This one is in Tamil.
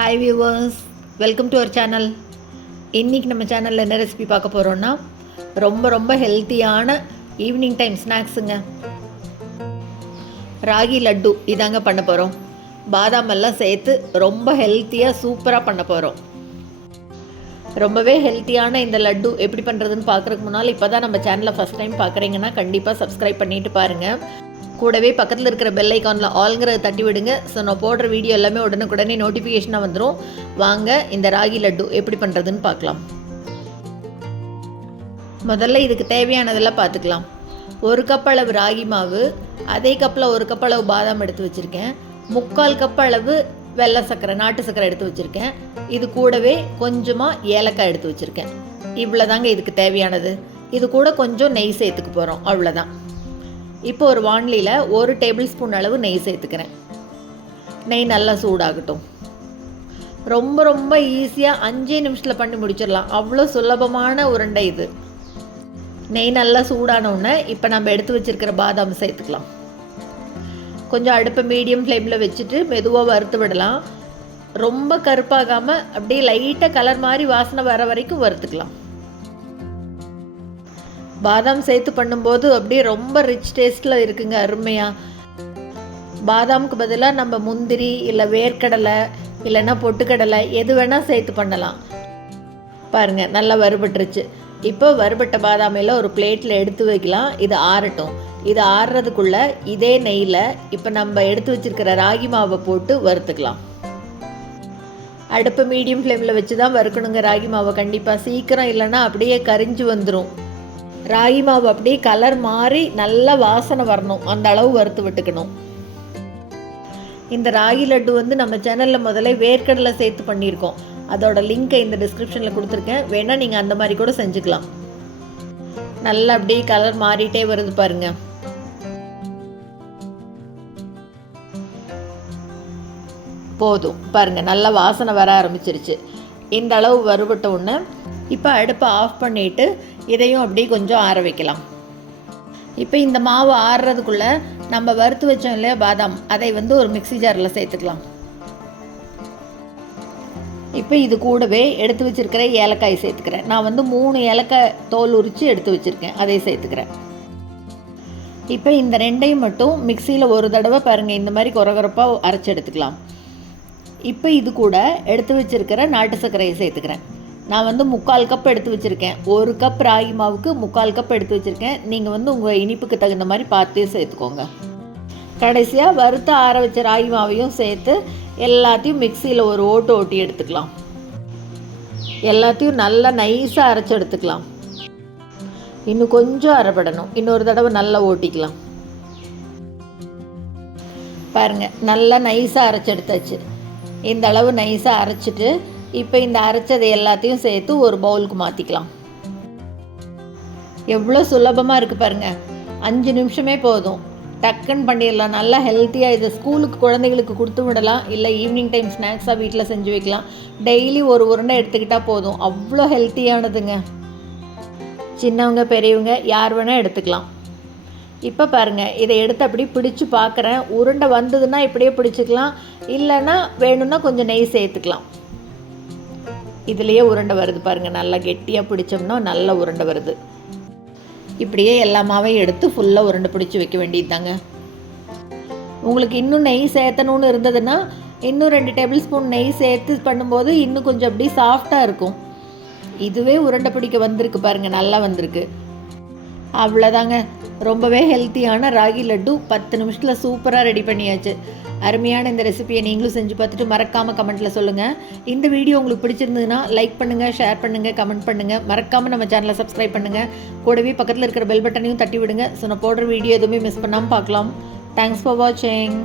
Hi viewers, welcome to our channel. இன்றைக்கி நம்ம சேனலில் என்ன ரெசிபி பார்க்க போகிறோன்னா ரொம்ப ஹெல்த்தியான ஈவினிங் டைம் ஸ்நாக்ஸுங்க. ராகி லட்டு இதாங்க பண்ண போகிறோம். பாதாம் எல்லாம் சேர்த்து ரொம்ப ஹெல்த்தியாக சூப்பராக பண்ண போகிறோம். ரொம்பவே ஹெல்த்தியான இந்த லட்டு எப்படி பண்ணுறதுன்னு பார்க்குறதுக்கு முன்னால் இப்போ தான் நம்ம சேனலை ஃபஸ்ட் டைம் பார்க்குறீங்கன்னா கண்டிப்பாக சப்ஸ்கிரைப் பண்ணிவிட்டு பாருங்கள். கூடவே பக்கத்தில் இருக்கிற பெல் ஐக்கானில் ஆல்ங்கிறத தட்டி விடுங்க. ஸோ நான் போடுற வீடியோ எல்லாமே உடனுக்குடனே நோட்டிஃபிகேஷனாக வந்துடும். வாங்க இந்த ராகி லட்டு எப்படி பண்ணுறதுன்னு பார்க்கலாம். முதல்ல இதுக்கு தேவையானதெல்லாம் பார்த்துக்கலாம். 1 கப் அளவு ராகி மாவு, அதே கப்பில் 1 கப் அளவு பாதாம் எடுத்து வச்சுருக்கேன். 3/4 கப் அளவு வெள்ளை சர்க்கரை, நாட்டு சர்க்கரை எடுத்து வச்சுருக்கேன். இது கூடவே கொஞ்சமாக ஏலக்காய் எடுத்து வச்சுருக்கேன். இவ்வளோ தாங்க இதுக்கு தேவையானது. இது கூட கொஞ்சம் நெய் சேர்த்துக்க போகிறோம், அவ்வளோதான். இப்போ ஒரு வாணலியில் 1 டேபிள் ஸ்பூன் அளவு நெய் சேர்த்துக்கிறேன். நெய் நல்லா சூடாகட்டும். ரொம்ப ஈஸியாக 5 நிமிஷத்தில் பண்ணி முடிச்சிடலாம். அவ்வளோ சுலபமான உருண்டை இது. நெய் நல்லா சூடானவுடனே இப்போ நம்ம எடுத்து வச்சுருக்கிற பாதாம் சேர்த்துக்கலாம். கொஞ்சம் அடுப்பை மீடியம் ஃப்ளேமில் வச்சுட்டு மெதுவாக வறுத்து விடலாம். ரொம்ப கருப்பாகாமல் அப்படியே லைட்டாக கலர் மாதிரி வாசனை வர வரைக்கும் வறுத்துக்கலாம். பாதாம் சேர்த்து பண்ணும்போது அப்படியே ரொம்ப ரிச் டேஸ்ட்டில் இருக்குங்க, அருமையாக. பாதாமுக்கு பதிலாக நம்ம முந்திரி இல்லை வேர்க்கடலை இல்லைன்னா பொட்டுக்கடலை எது வேணால் சேர்த்து பண்ணலாம். பாருங்கள், நல்லா வறுபட்டுருச்சு. இப்போ வறுபட்ட பாதாமையில் ஒரு பிளேட்டில் எடுத்து வைக்கலாம். இது ஆறட்டும். இது ஆறுறதுக்குள்ளே இதே நெய்யில் இப்போ நம்ம எடுத்து வச்சுருக்கிற ராகி மாவை போட்டு வறுத்துக்கலாம். அடுப்பு மீடியம் ஃப்ளேமில் வச்சு தான் வறுக்கணுங்க ராகி மாவை. கண்டிப்பாக சீக்கிரம் இல்லைன்னா அப்படியே கரிஞ்சு வந்துடும். ராகி மாவு அப்படியே கலர் மாறி நல்ல வாசனை வரணும், அந்த அளவு வறுத்து விட்டுக்கணும். இந்த ராகி லட்டு நம்ம சேனலில் முதல்ல வேர்க்கடலை சேர்த்து பண்ணியிருக்கோம். அதோட லிங்க்கை இந்த டிஸ்கிரிப்ஷனில் கொடுத்துருக்கேன். வேணால் நீங்கள் அந்த மாதிரி கூட செஞ்சுக்கலாம். நல்லா அப்படியே கலர் மாறிட்டே வருது பாருங்க. போதும் பாருங்கள், நல்ல வாசனை வர ஆரம்பிச்சிருச்சு. இந்த அளவு வறுபட்ட உடனே இப்போ அடுப்பை ஆஃப் பண்ணிவிட்டு இதையும் அப்படியே கொஞ்சம் ஆற வைக்கலாம். இப்போ இந்த மாவு ஆறுறதுக்குள்ளே நம்ம வறுத்து வச்சோம் இல்லையா பாதாம், அதை ஒரு மிக்ஸி ஜாரில் சேர்த்துக்கலாம். இப்போ இது கூடவே எடுத்து வச்சுருக்கிற ஏலக்காய் சேர்த்துக்கிறேன். நான் 3 ஏலக்காய் தோல் உரித்து எடுத்து வச்சுருக்கேன், அதை சேர்த்துக்கிறேன். இப்போ இந்த ரெண்டையும் மட்டும் மிக்சியில் ஒரு தடவை பாருங்கள் இந்த மாதிரி கொரகொரப்பாக அரைச்சி எடுத்துக்கலாம். இப்போ இது கூட எடுத்து வச்சுருக்கிற நாட்டு சர்க்கரையை சேர்த்துக்கிறேன். நான் 3/4 கப் எடுத்து வச்சுருக்கேன். 1 கப் ராகி மாவுக்கு 3/4 கப் எடுத்து வச்சுருக்கேன். நீங்கள் உங்கள் இனிப்புக்கு தகுந்த மாதிரி பார்த்து சேர்த்துக்கோங்க. கடைசியாக வறுத்து ஆற வச்ச ராகி மாவையும் சேர்த்து எல்லாத்தையும் மிக்சியில் ஒரு ஓட்டு ஓட்டி எடுத்துக்கலாம். எல்லாத்தையும் நல்லா நைஸாக அரைச்சி எடுத்துக்கலாம். இன்னும் கொஞ்சம் அரைப்படணும். இன்னொரு தடவை நல்லா ஓட்டிக்கலாம். பாருங்கள், நல்லா நைஸாக அரைச்சி எடுத்தாச்சு. இந்த அளவு நைஸாக அரைச்சிட்டு இப்போ இந்த அரைச்சதை எல்லாத்தையும் சேர்த்து ஒரு பவுலுக்கு மாற்றிக்கலாம். எவ்வளோ சுலபமாக இருக்குது பாருங்கள். 5 நிமிஷமே போதும், டக்குன்னு பண்ணிடலாம். நல்லா ஹெல்த்தியாக இது ஸ்கூலுக்கு குழந்தைகளுக்கு கொடுத்து விடலாம். இல்லை ஈவினிங் டைம் ஸ்நாக்ஸாக வீட்டில் செஞ்சு வைக்கலாம். டெய்லி ஒரு உருண்டை எடுத்துக்கிட்டால் போதும். அவ்வளோ ஹெல்த்தியானதுங்க. சின்னவங்க பெரியவங்க யார் வேணால் எடுத்துக்கலாம். இப்போ பாருங்கள், இதை எடுத்து அப்படி பிடிச்சி பார்க்குறேன். உருண்டை வந்ததுன்னா இப்படியே பிடிச்சிக்கலாம், இல்லைன்னா வேணும்னா கொஞ்சம் நெய் சேர்த்துக்கலாம். இதுலேயே உருண்டை வருது பாருங்கள். நல்லா கெட்டியாக பிடிச்சோம்னா நல்ல உருண்டை வருது. இப்படியே எல்லா மாவையும் எடுத்து ஃபுல்லாக உருண்டை பிடிச்சி வைக்க வேண்டியது தாங்க. உங்களுக்கு இன்னும் நெய் சேர்த்தணுன்னு இருந்ததுன்னா இன்னும் 2 டேபிள் ஸ்பூன் நெய் சேர்த்து பண்ணும்போது இன்னும் கொஞ்சம் அப்படி சாஃப்டாக இருக்கும். இதுவே உருண்டை பிடிக்க வந்திருக்கு பாருங்கள், நல்லா வந்திருக்கு. அவ்வளோதாங்க, ரொம்பவே ஹெல்த்தியான ராகி லட்டு 10 நிமிஷத்தில் சூப்பராக ரெடி பண்ணியாச்சு. அருமையான இந்த ரெசிபியை நீங்களும் செஞ்சு பார்த்துட்டு மறக்காமல் கமெண்ட்டில் சொல்லுங்கள். இந்த வீடியோ உங்களுக்கு பிடிச்சிருந்ததுன்னா லைக் பண்ணுங்கள், ஷேர் பண்ணுங்கள், கமெண்ட் பண்ணுங்கள். மறக்காமல் நம்ம சேனலை சப்ஸ்கிரைப் பண்ணுங்கள். கூடவே பக்கத்தில் இருக்கிற பெல் பட்டனையும் தட்டி விடுங்க. ஸோ நான் போடுற வீடியோ எதுவுமே மிஸ் பண்ணாமல் பார்க்கலாம். தேங்க்ஸ் ஃபார் வாட்சிங்.